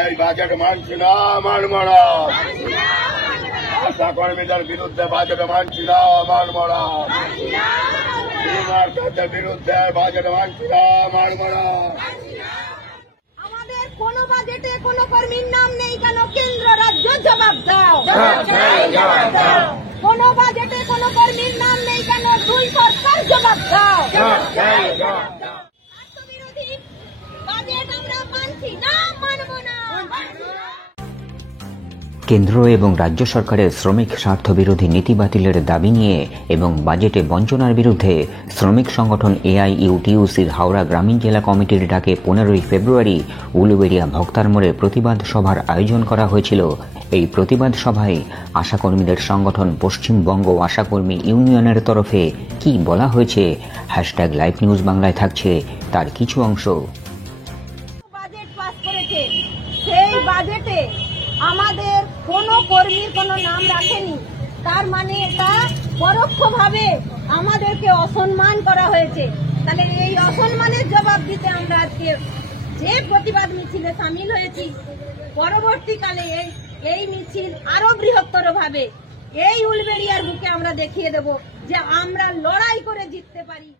এই বাজেট মানছি না, মানব না। আশা কর্মীদের বিরুদ্ধে বাজেট মানছি না, মানব না। বিমার বিরুদ্ধে বাজেট মানছি না, মানব না। আমাদের কোন বাজেটে কোন কর্মীর নাম নেই কেন? কেন্দ্র রাজ্য জবাব দাও। কোন বাজেটে কোন কর্মীর নাম নেই কেন? দুই সরকার জবাব দাও। রাষ্ট্রবিরোধী বাজেট আমরা মানছি না, মানব না। কেন্দ্র এবং রাজ্য সরকারের শ্রমিক স্বার্থ বিরোধী নীতি বাতিলের দাবি নিয়ে এবং বাজেটে বঞ্চনার বিরুদ্ধে শ্রমিক সংগঠন এআইইউটিইউসির হাওড়া গ্রামীণ জেলা কমিটির ডাকে 15 ফেব্রুয়ারি উলুবেড়িয়া ভক্তার মোড়ে প্রতিবাদ সভার আয়োজন করা হয়েছিল। এই প্রতিবাদ সভায় আশাকর্মীদের সংগঠন পশ্চিমবঙ্গ আশাকর্মী ইউনিয়নের তরফে কি বলা হয়েছে, #লাইভ নিউজ বাংলায় থাকছে তার কিছু অংশ। বাজেট পাস করেছে, সেই বাজেটে আমাদের কোন কর্মীর কোন নাম রাখেনি। তার মানে এটা পরোক্ষভাবে আমাদেরকে অসম্মান করা হয়েছে। তাহলে এই অসম্মানের জবাব দিতে আমরা আজকে যে প্রতিবাদ মিছিলে সামিল হয়েছি, পরবর্তীকালে এই মিছিল আরো বৃহত্তর ভাবে এই উলবেড়িয়ার বুকে আমরা দেখিয়ে দেব যে আমরা লড়াই করে জিততে পারি।